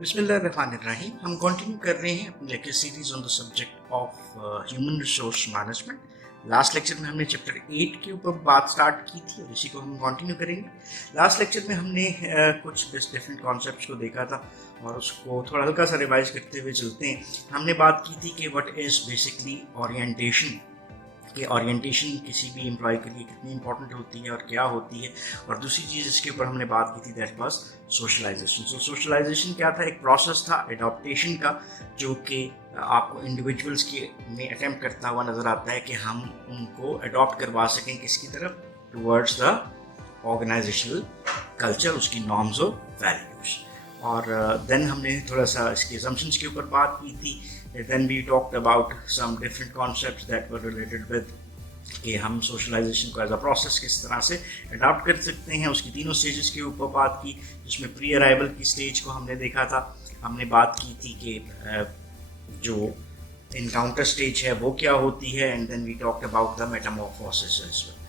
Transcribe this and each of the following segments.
बिस्मिल्लाहिर्रहमानिर्रहीम। हम कंटिन्यू कर रहे हैं अपनी lecture series on the subject of human resource management. Last lecture में हमने चैप्टर 8 के ऊपर बात स्टार्ट की थी और इसी को हम कंटिन्यू करेंगे। लास्ट लेक्चर में हमने कुछ डिफरेंट कॉन्सेप्ट्स को देखा था और उसको थोड़ा हल्का सा रिवाइज करते हुए चलते हैं। हमने बात की थी कि व्हाट इज़ बेसिकली ओरिएंटेशन, कि ओरिएंटेशन किसी भी एम्प्लॉय के लिए कितनी इंपॉर्टेंट होती है और क्या होती है। और दूसरी चीज़ इसके ऊपर हमने बात की थी, that was socialization. So socialization क्या था? एक प्रोसेस था एडॉप्टेशन का, जो कि आपको इंडिविजुअल्स के में अटेम्प्ट करता हुआ नज़र आता है कि हम उनको अडॉप्ट करवा सकें किसकी तरफ, टुवर्ड्स द ऑर्गेनाइजेशनल कल्चर, उसकी नॉर्म्स और वैल्यूज। और देन हमने थोड़ा सा इसके assumptions के ऊपर बात की थी। Then we talked about some different concepts that were related with कि हम सोशलाइजेशन को एज अ प्रोसेस किस तरह से अडॉप्ट कर सकते हैं। उसकी तीनों स्टेजेस के ऊपर बात की, जिसमें प्री अराइवल की स्टेज को हमने देखा था। हमने बात की थी कि जो इनकाउंटर स्टेज है वो क्या होती है, and then we talked about the metamorphosis as well.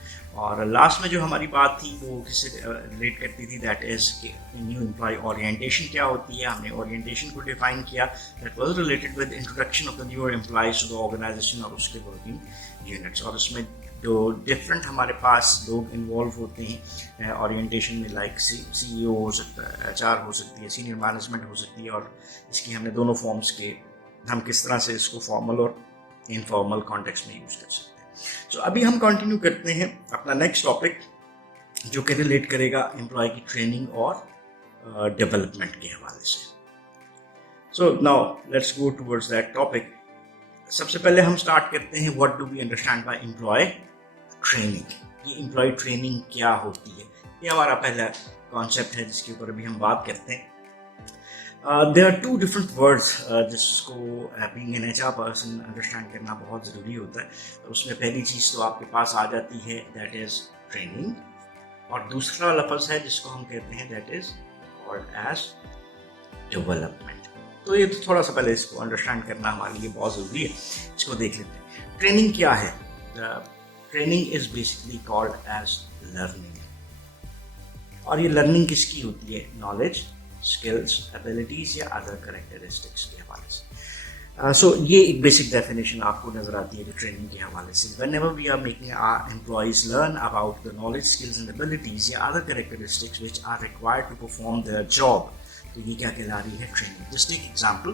और लास्ट में जो हमारी बात थी वो किससे रिलेट करती थी, that is new employee orientation क्या होती है। हमने ओरिएंटेशन को डिफाइन किया, that was related with introduction of the newer employees to the organization और उसके वर्किंग यूनिट्स। और उसमें जो डिफरेंट हमारे पास लोग इन्वॉल्व होते हैं ओरिएंटेशन में, लाइक CEO हो सकता है, HR हो सकती है, सीनियर मैनेजमेंट हो सकती है। और इसकी हमने दोनों फॉर्म्स के हम किस तरह से इसको फॉर्मल और इनफॉर्मल कॉन्टेक्स्ट में यूज कर सकते हैं। सो अभी हम कंटिन्यू करते हैं अपना नेक्स्ट टॉपिक, जो कि रिलेट करेगा एम्प्लॉय की ट्रेनिंग और डेवलपमेंट के हवाले से। So now let's go towards that topic. सबसे पहले हम स्टार्ट करते हैं, what do we understand by employee training. ये एम्प्लॉय ट्रेनिंग क्या होती है, ये हमारा पहला कॉन्सेप्ट है जिसके ऊपर अभी हम बात करते हैं। There are two different words जिसको being an HR person understand करना बहुत ज़रूरी होता है। तो उसमें पहली चीज़ तो आपके पास आ जाती है, दैट इज़ ट्रेनिंग, और दूसरा लफ्ज़ है जिसको हम कहते हैं, that is called as development. तो ये तो थोड़ा सा पहले इसको अंडरस्टैंड करना हमारे लिए बहुत ज़रूरी है। इसको देख लेते हैं। ट्रेनिंग क्या है? Training is basically called as learning. और ये लर्निंग किसकी होती है? नॉलेज, स्किल्स, एबिलिटीज या अदर करेक्टरिस्टिक्स के हवाले से। सो ये एक बेसिक डेफिनेशन आपको नजर आती है जो ट्रेनिंग के हवाले से। Whenever we are making our employees learn about the knowledge, skills and abilities या other characteristics which are required to perform their job, तो ये क्या कहला रही है? ट्रेनिंग। जस्ट एक एग्जांपल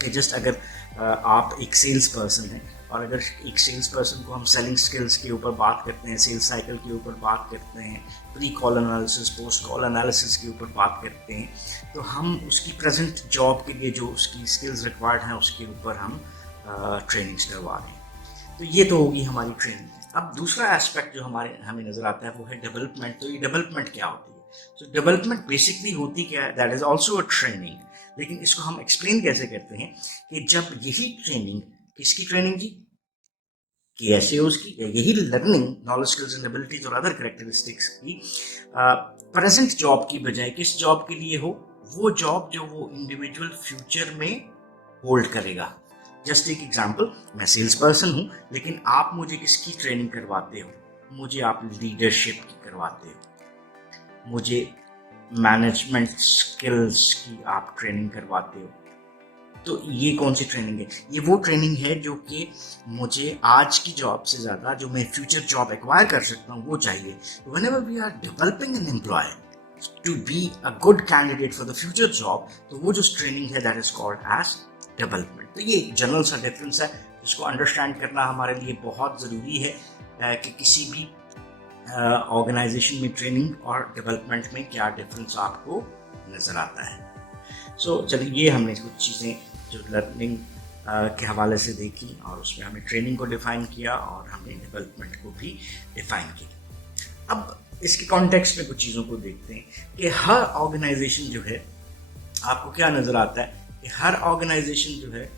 कि जस्ट अगर आप एक सेल्स पर्सन हैं और अगर एक सेल्स पर्सन को हम सेलिंग स्किल्स के ऊपर बात करते हैं, सेल्स साइकिल के ऊपर बात करते हैं, pre call analysis, post call analysis के ऊपर बात करते हैं, तो हम उसकी प्रेजेंट जॉब के लिए जो उसकी स्किल्स रिक्वायर्ड हैं उसके ऊपर हम ट्रेनिंग्स करवा रहे हैं। तो ये तो होगी हमारी ट्रेनिंग। अब दूसरा एस्पेक्ट जो हमें नज़र आता है वो है डेवलपमेंट। तो ये डेवलपमेंट क्या होती है? तो डेवलपमेंट बेसिकली होती क्या है? That is also a training. लेकिन इसको हम एक्सप्लेन कैसे करते हैं कि जब यही ट्रेनिंग, किसकी ट्रेनिंग जी? कि ऐसे उसकी यही learning, knowledge, skills and abilities और अदर करेक्टरिस्टिक्स की प्रेजेंट जॉब की बजाय किस जॉब के लिए हो? वो जॉब जो वो इंडिविजुअल फ्यूचर में होल्ड करेगा। जस्ट एक एग्जांपल, मैं सेल्स पर्सन हूँ लेकिन आप मुझे किसकी ट्रेनिंग करवाते हो? मुझे आप लीडरशिप की करवाते हो, मुझे मैनेजमेंट स्किल्स की आप ट्रेनिंग करवाते हो। तो ये कौन सी ट्रेनिंग है? ये वो ट्रेनिंग है जो कि मुझे आज की जॉब से ज़्यादा जो मैं फ्यूचर जॉब एक्वायर कर सकता हूँ वो चाहिए। Whenever we are developing an employee to be a good candidate for the future job, तो वो जो ट्रेनिंग है that is called as development. तो ये एक जनरल सा डिफरेंस है जिसको अंडरस्टैंड करना हमारे लिए बहुत ज़रूरी है कि किसी भी ऑर्गेनाइजेशन में ट्रेनिंग और डेवलपमेंट में क्या डिफरेंस आपको नज़र आता है। सो चलिए, ये हमने कुछ चीज़ें जो लर्निंग के हवाले से देखी और उसमें हमने ट्रेनिंग को डिफ़ाइन किया और हमने डेवलपमेंट को भी डिफ़ाइन किया। अब इसके कॉन्टेक्स्ट में कुछ चीज़ों को देखते हैं कि हर ऑर्गेनाइजेशन जो है, आपको क्या नज़र आता है कि हर ऑर्गेनाइजेशन जो है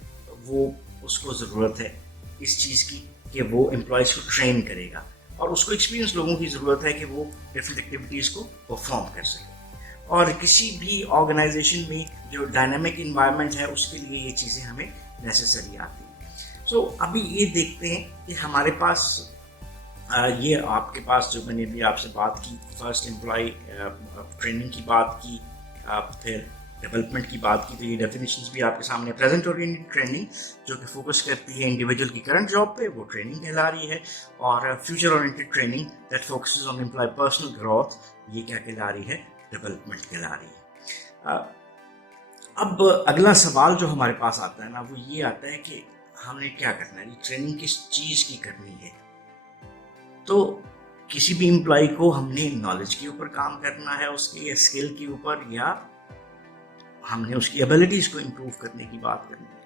वो उसको ज़रूरत है इस चीज़ की कि वो एम्प्लॉयज़ को ट्रेन करेगा और उसको एक्सपीरियंस लोगों की ज़रूरत है कि वो डिफरेंट एक्टिविटीज़ को परफॉर्म कर सके। और किसी भी ऑर्गेनाइजेशन में जो डायनामिक इन्वायरमेंट है उसके लिए ये चीज़ें हमें नेसेसरी आती हैं। सो अभी ये देखते हैं कि हमारे पास ये आपके पास जो मैंने भी आपसे बात की, फर्स्ट एम्प्लॉय ट्रेनिंग की बात की, फिर डेवलपमेंट की बात की तो ये डेफिनेशंस भी आपके सामने। प्रेजेंट ओरिएंटेड ट्रेनिंग जो कि फोकस करती है इंडिविजुअल की करंट जॉब पे, वो ट्रेनिंग कहला रही है। और future oriented training that focuses on employee personal growth, ये क्या कहला रही है? डेवलपमेंट कहला रही है। अब अगला सवाल जो हमारे पास आता है ना, वो ये आता है कि हमने क्या करना है, ट्रेनिंग किस चीज़ की करनी है। तो किसी भी एम्प्लॉय को हमने नॉलेज के ऊपर काम करना है, उसके स्किल के ऊपर, या हमने उसकी एबिलिटीज को इम्प्रूव करने की बात करनी है।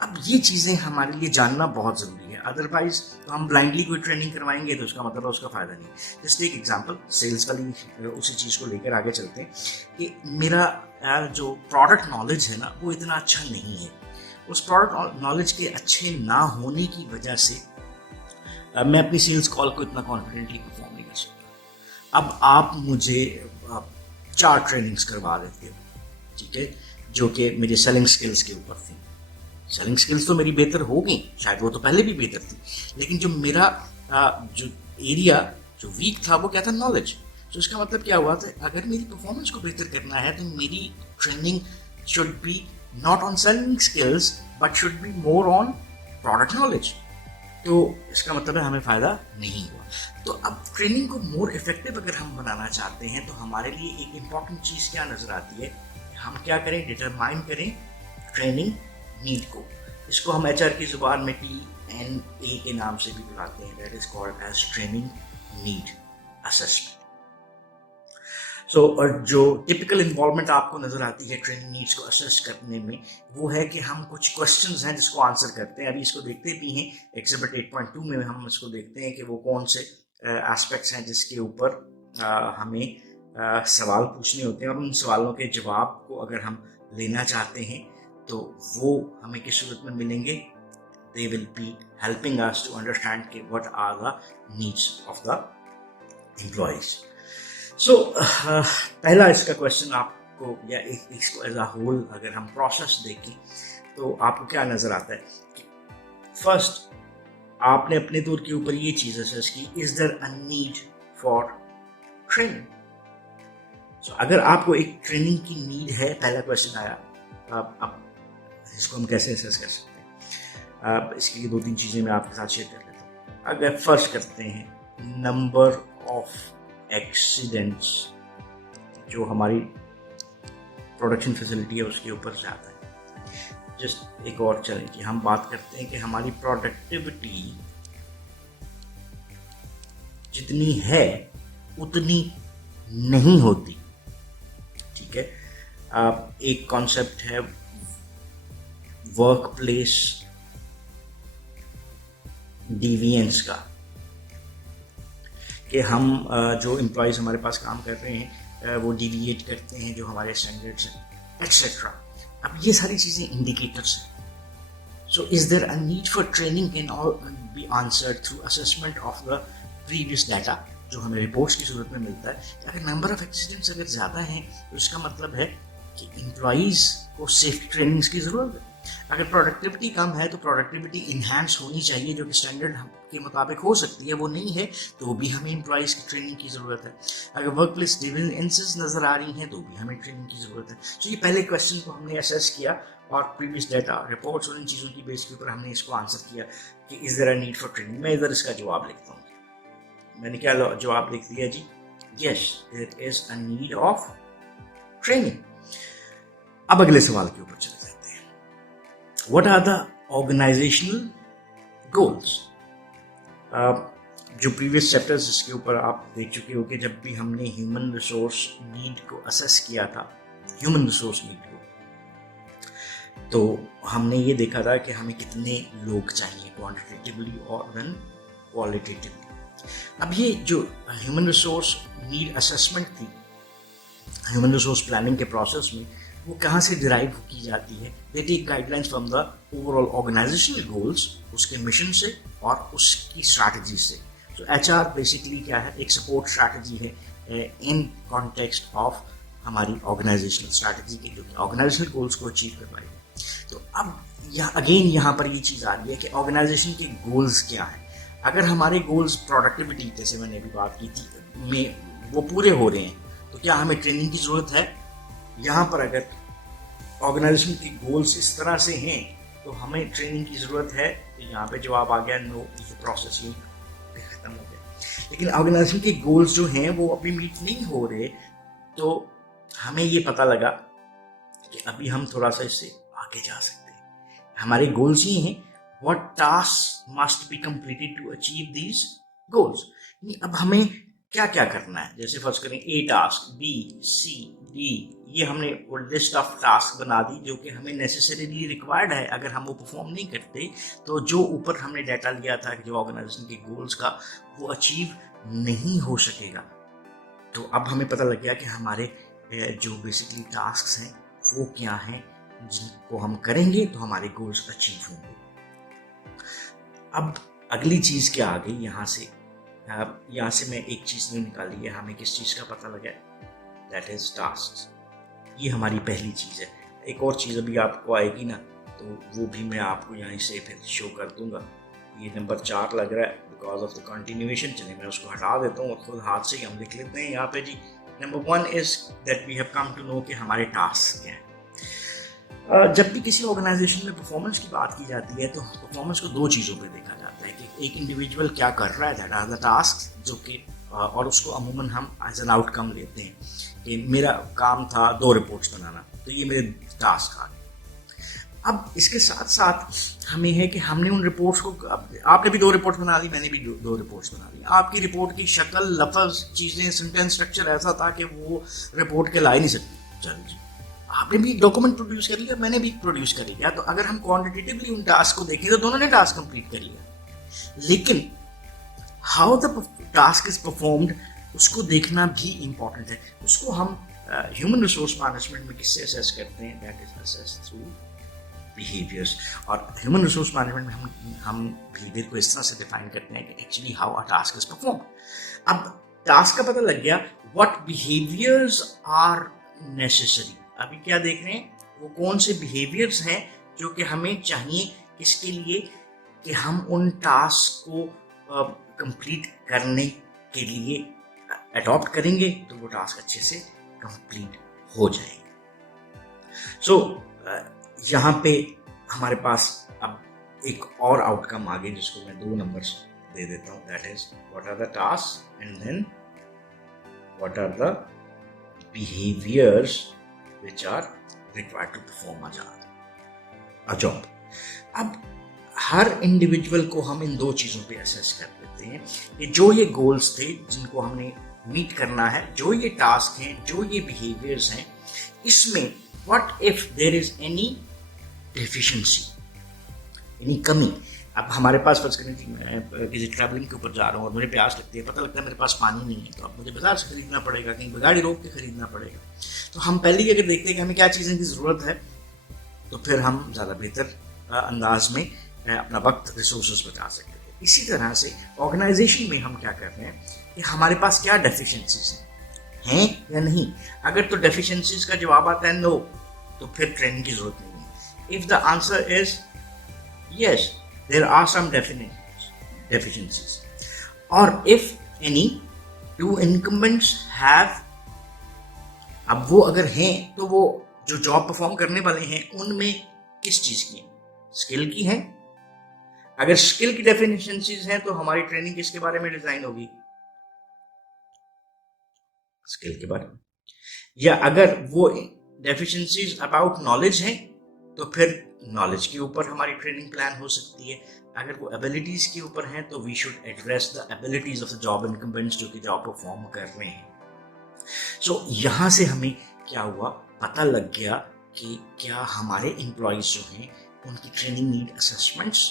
अब ये चीज़ें हमारे लिए जानना बहुत ज़रूरी है, अदरवाइज तो हम ब्लाइंडली कोई ट्रेनिंग करवाएंगे तो उसका मतलब उसका फ़ायदा नहीं। जस्ट एक एग्जांपल, सेल्स वाली उसी चीज़ को लेकर आगे चलते हैं कि मेरा जो प्रोडक्ट नॉलेज है ना, वो इतना अच्छा नहीं है। उस प्रोडक्ट नॉलेज के अच्छे ना होने की वजह से मैं अपनी सेल्स कॉल को इतना कॉन्फिडेंटली परफॉर्म नहीं कर सकता। अब आप मुझे 4 ट्रेनिंग्स करवा देते हो, ठीक है, जो कि मेरे सेलिंग स्किल्स के ऊपर थी। सेलिंग स्किल्स तो मेरी बेहतर हो गई, शायद वो तो पहले भी बेहतर थी, लेकिन जो मेरा जो एरिया जो वीक था वो क्या था? नॉलेज। तो इसका मतलब क्या हुआ था, अगर मेरी परफॉर्मेंस को बेहतर करना है तो मेरी training should be not on selling skills but should be more on product knowledge. तो इसका मतलब है हमें फ़ायदा नहीं हुआ। तो अब ट्रेनिंग को मोर इफेक्टिव अगर हम बनाना चाहते हैं तो हमारे लिए एक इम्पॉर्टेंट चीज़ क्या नज़र आती है, हम क्या करें? डिटरमाइन करें ट्रेनिंग नीड को। इसको हम एचआर की जुबान में TNA के नाम से भी बुलाते हैं, that is called as training need assessment. So और जो टिपिकल इन्वॉल्वमेंट आपको नजर आती है ट्रेनिंग नीड्स को असेस करने में, वो है कि हम कुछ क्वेश्चंस हैं जिसको आंसर करते हैं। अभी इसको देखते भी हैं, एग्जिबिट 8.2 में हम इसको देखते हैं कि वो कौन से एस्पेक्ट्स हैं जिसके ऊपर हमें सवाल पूछने होते हैं, और उन सवालों के जवाब को अगर हम लेना चाहते हैं तो वो हमें किस सूरत में मिलेंगे? They will be helping us to understand कि what are the needs of the employees. So पहला इसका क्वेश्चन आपको, या इसको एज अ होल अगर हम प्रोसेस देखें तो आपको क्या नजर आता है? फर्स्ट, आपने अपने तौर के ऊपर ये चीज असेस की, is there a need for training. So अगर आपको एक ट्रेनिंग की नीड है, पहला क्वेश्चन आया, अब इसको हम कैसे असेस कर सकते हैं? इसके लिए 2-3 चीज़ें मैं आपके साथ शेयर कर लेता हूँ। अगर फर्स्ट करते हैं नंबर ऑफ एक्सीडेंट्स जो हमारी प्रोडक्शन फैसिलिटी है उसके ऊपर ज़्यादा है। जस्ट एक और चलें कि हम बात करते हैं कि हमारी प्रोडक्टिविटी जितनी है उतनी नहीं होती, ठीक है। एक कॉन्सेप्ट है वर्क प्लेस डिविएंस का, कि हम जो एम्प्लॉयज़ हमारे पास काम कर रहे हैं वो डिविएट करते हैं जो हमारे स्टैंडर्ड्स हैं एक्सेट्रा। अब ये सारी चीज़ें इंडिकेटर्स हैं। So is there a need for training can all be answered through assessment of the previous data जो हमें रिपोर्ट्स की सूरत में मिलता है। अगर नंबर ऑफ एक्सीडेंट्स अगर ज़्यादा हैं तो इसका मतलब है कि एम्प्लॉयज़ को सेफ्टी ट्रेनिंग्स की ज़रूरत है। अगर प्रोडक्टिविटी कम है तो प्रोडक्टिविटी इन्हांस होनी चाहिए जो कि स्टैंडर्ड के मुताबिक हो सकती है, वो नहीं है तो भी हमें एम्प्लॉयज़ की ट्रेनिंग की ज़रूरत है। अगर वर्क प्लेस डिविएंसेस नज़र आ रही हैं तो भी हमें ट्रेनिंग की ज़रूरत है। तो ये पहले क्वेश्चन को हमने असेस किया और प्रीवियस डाटा रिपोर्ट्स और इन चीज़ों की बेस के ऊपर हमने इसको आंसर किया कि is there a need for training. मैं इधर इसका जवाब लिखता हूँ। मैंने क्या जवाब लिख दिया जी? Yes, there is a need of training. अब अगले सवाल के ऊपर चले जाते हैं। What are the organisational goals? जो प्रीवियस चैप्टर्स इसके ऊपर आप देख चुके हो कि जब भी हमने ह्यूमन रिसोर्स नीड को असेस किया था, ह्यूमन रिसोर्स नीड को, तो हमने ये देखा था कि हमें कितने लोग चाहिए क्वांटिटेटिवली और देन क्वालिटेटिवली। अब ये जो ह्यूमन रिसोर्स नीड असेसमेंट थी ह्यूमन रिसोर्स प्लानिंग के प्रोसेस में, वो कहाँ से डिराइव की जाती है? They take guidelines from the overall organizational goals, उसके मिशन से और उसकी स्ट्रैटेजी से। तो एचआर बेसिकली क्या है? एक सपोर्ट स्ट्रैटेजी है इन कॉन्टेक्स्ट ऑफ हमारी ऑर्गेनाइजेशनल स्ट्रैटेजी के, जो कि ऑर्गेनाइजेशनल गोल्स को अचीव करवाएगी। तो अब यहाँ पर ये चीज़ आ रही है कि ऑर्गेनाइजेशन के गोल्स क्या है। अगर हमारे गोल्स प्रोडक्टिविटी, जैसे मैंने अभी बात की थी, में वो पूरे हो रहे हैं तो क्या हमें ट्रेनिंग की ज़रूरत है? यहाँ पर अगर ऑर्गेनाइजेशन के गोल्स इस तरह से हैं तो हमें ट्रेनिंग की ज़रूरत है, तो यहाँ पे जवाब आ गया नो, ये प्रोसेस ही खत्म हो गया। लेकिन ऑर्गेनाइजेशन के गोल्स जो हैं वो अभी मीट नहीं हो रहे, तो हमें ये पता लगा कि अभी हम थोड़ा सा इससे आगे जा सकते हैं। हमारे गोल्स ये हैं, what task must be completed to achieve these goals. अब हमें क्या क्या करना है, जैसे फर्स्ट करें A task, B, C, D, ये हमने लिस्ट ऑफ टास्क बना दी जो कि हमें नेसेसरीली रिक्वायर्ड है। अगर हम वो परफॉर्म नहीं करते तो जो ऊपर हमने डाटा लिया था जो ऑर्गेनाइजेशन के गोल्स का, वो अचीव नहीं हो सकेगा। तो अब हमें पता लग गया कि हमारे जो बेसिकली टास्क हैं वो क्या हैं, जिनको हम करेंगे तो हमारे गोल्स अचीव होंगे। अब अगली चीज़ क्या आ गई, यहाँ से मैं एक चीज़ नहीं निकाली है, हमें किस चीज़ का पता लगा, दैट इज टास्क। ये हमारी पहली चीज़ है। एक और चीज़ अभी आपको आएगी ना, तो वो भी मैं आपको यहाँ से फिर शो कर दूंगा। ये नंबर 4 लग रहा है बिकॉज ऑफ द कंटिन्यूएशन। चलिए मैं उसको हटा देता हूँ और खुद हाथ से ही हम लिख लेते हैं यहाँ पे जी। Number 1 is that we have come to know कि हमारे टास्क क्या हैं। जब भी किसी ऑर्गेनाइजेशन में परफॉर्मेंस की बात की जाती है तो परफॉर्मेंस को दो चीज़ों पे देखा जाता है कि एक इंडिविजुअल क्या कर रहा है, दैट आर द टास्क, जो कि और उसको अमूमन हम एज एन आउटकम लेते हैं कि मेरा काम था 2 रिपोर्ट्स बनाना, तो ये मेरे टास्क आ गए। अब इसके साथ साथ हमें है कि हमने उन रिपोर्ट्स को, आपने भी 2 रिपोर्ट्स बना ली, मैंने भी 2 रिपोर्ट्स बना ली। आपकी रिपोर्ट की शक्ल, लफ्ज, चीज़ें, सेंटेंस स्ट्रक्चर ऐसा था कि वो रिपोर्ट के ला ही नहीं सकती। चलिए, आपने भी डॉक्यूमेंट प्रोड्यूस कर लिया, मैंने भी प्रोड्यूस कर लिया, तो अगर हम क्वांटिटेटिवली उन टास्क को देखें तो दोनों ने टास्क कंप्लीट कर लिया। लेकिन how the task is performed, उसको देखना भी इंपॉर्टेंट है। उसको हम ह्यूमन रिसोर्स मैनेजमेंट में किससे असेस करते हैं, that is assess through behaviours. और ह्यूमन रिसोर्स मैनेजमेंट में हम बिहेवियर को इस तरह से डिफाइन करते हैं कि actually how a task is performed. अब टास्क का पता लग गया, व्हाट बिहेवियर्स आर नेसेसरी। अभी क्या देख रहे हैं, वो कौन से बिहेवियर्स हैं जो कि हमें चाहिए इसके लिए कि हम उन टास्क को कंप्लीट करने के लिए अडॉप्ट करेंगे तो वो टास्क अच्छे से कंप्लीट हो जाएंगे। सो यहाँ पे हमारे पास अब एक और आउटकम आ गई जिसको मैं 2 नंबर्स दे देता हूँ, that is what are the task and then what are the behaviours which are required to perform a job. अब हर इंडिविजुअल को हम इन 2 चीज़ों पे असेस कर लेते हैं कि जो ये गोल्स थे जिनको हमने मीट करना है, जो ये टास्क हैं, जो ये बिहेवियर्स हैं, इसमें what if there is any deficiency, any कमी। अब हमारे पास फर्स्ट करें कि मैं किसी ट्रैवलिंग के ऊपर जा रहा हूँ और मुझे प्यास लगती है, पता लगता है मेरे पास पानी नहीं है, तो अब मुझे बाजार से खरीदना पड़ेगा, कहीं गाड़ी रोक के खरीदना पड़ेगा। तो हम पहले ही अगर देखते हैं कि हमें क्या चीज़ें की ज़रूरत है, तो फिर हम ज़्यादा बेहतर अंदाज में अपना वक्त, रिसोर्सेज बचा सकते हैं। इसी तरह से ऑर्गेनाइजेशन में हम क्या कर रहे हैं कि हमारे पास क्या डेफिशिएंसीज हैं या नहीं। अगर तो डेफिशिएंसीज का जवाब आता है नो, तो फिर ट्रेनिंग की जरूरत नहीं है। If the answer is yes, there are some deficiencies, or if any, do incumbents have, अब वो अगर हैं तो वो जो जॉब परफॉर्म करने वाले हैं उनमें किस चीज की है, स्किल की है। अगर स्किल की डेफिशिएंसीज हैं तो हमारी ट्रेनिंग किसके बारे में डिजाइन होगी, स्किल के बारे में। या अगर वो डेफिशिएंसीज अबाउट नॉलेज हैं तो फिर नॉलेज के ऊपर हमारी ट्रेनिंग प्लान हो सकती है। अगर वो एबिलिटीज के ऊपर हैं तो we should address the abilities of the job incumbents जो कि जॉब परफॉर्म कर रहे हैं। सो यहाँ से हमें क्या हुआ, पता लग गया कि क्या हमारे एम्प्लॉयज जो हैं उनकी ट्रेनिंग नीड असेसमेंट्स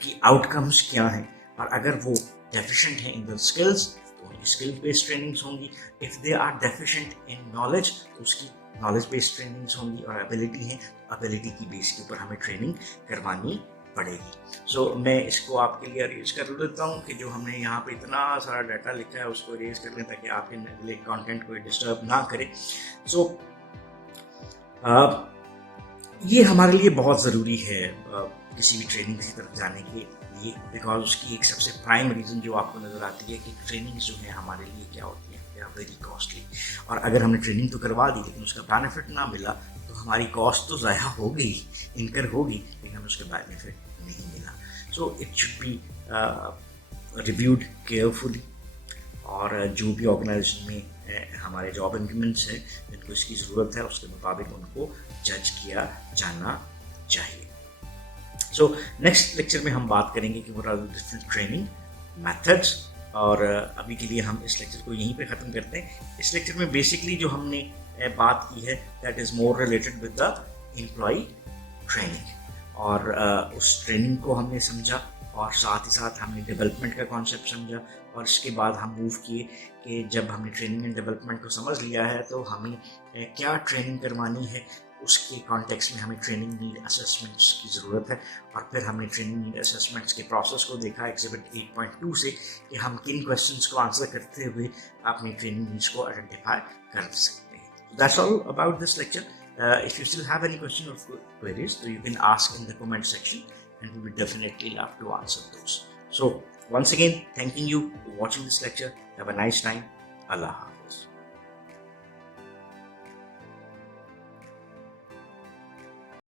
की आउटकम्स क्या हैं, और अगर वो डेफिशिएंट हैं इन द स्किल्स तो उनकी स्किल बेस्ड ट्रेनिंग्स होंगी। If they are deficient in knowledge तो उसकी नॉलेज बेस्ड ट्रेनिंग्स होंगी, और एबिलिटी है एबिलिटी की बेस के ऊपर हमें ट्रेनिंग करवानी पड़ेगी। सो मैं इसको आपके लिए अरेंज कर देता हूँ कि जो हमने यहाँ पे इतना सारा डाटा लिखा है उसको अरेंज कर लें ताकि आपके कंटेंट को डिस्टर्ब ना करे। सो ये हमारे लिए बहुत ज़रूरी है किसी भी ट्रेनिंग की तरफ जाने के लिए, बिकॉज उसकी एक सबसे प्राइम रीज़न जो आपको नज़र आती है कि ट्रेनिंग जो है हमारे लिए क्या होती है, वेरी कॉस्टली। और अगर हमने ट्रेनिंग तो करवा दी लेकिन उसका बेनिफिट ना मिला तो तो हमारी कॉस्ट तो ज़ाया हो गई, इनकर होगी, लेकिन हमें उसके बाद में फिर नहीं मिला। So it should be reviewed carefully, और जो भी ऑर्गेनाइजेशन में हमारे जॉब इंक्रीमेंट्स हैं जिनको इसकी ज़रूरत है उसके मुताबिक उनको जज किया जाना चाहिए। सो नेक्स्ट लेक्चर में हम बात करेंगे कि what are the different training methods, और अभी के लिए हम इस लेक्चर को यहीं पे ख़त्म करते हैं। इस लेक्चर में बेसिकली जो हमने बात की है that is more related with the employee training, और उस ट्रेनिंग को हमने समझा, और साथ ही साथ हमने डेवलपमेंट का कॉन्सेप्ट समझा, और इसके बाद हम मूव किए कि जब हमने ट्रेनिंग एंड डेवलपमेंट को समझ लिया है तो हमें क्या ट्रेनिंग करवानी है, उसके कॉन्टेक्स्ट में हमें ट्रेनिंग नीड असेसमेंट्स की ज़रूरत है। और फिर हमने ट्रेनिंग नीड असेसमेंट्स के प्रोसेस को देखा एग्जिबिट 8.2 से कि हम किन क्वेश्चंस को आंसर करते हुए अपनी ट्रेनिंग नीड्स को आइडेंटिफाई कर सकते हैं। That's all about this lecture. If you still have any question or queries, so you can ask in the comment section, and we would definitely love to answer those. So once again, thanking you for watching this lecture. Have a nice time. Allah Hafiz.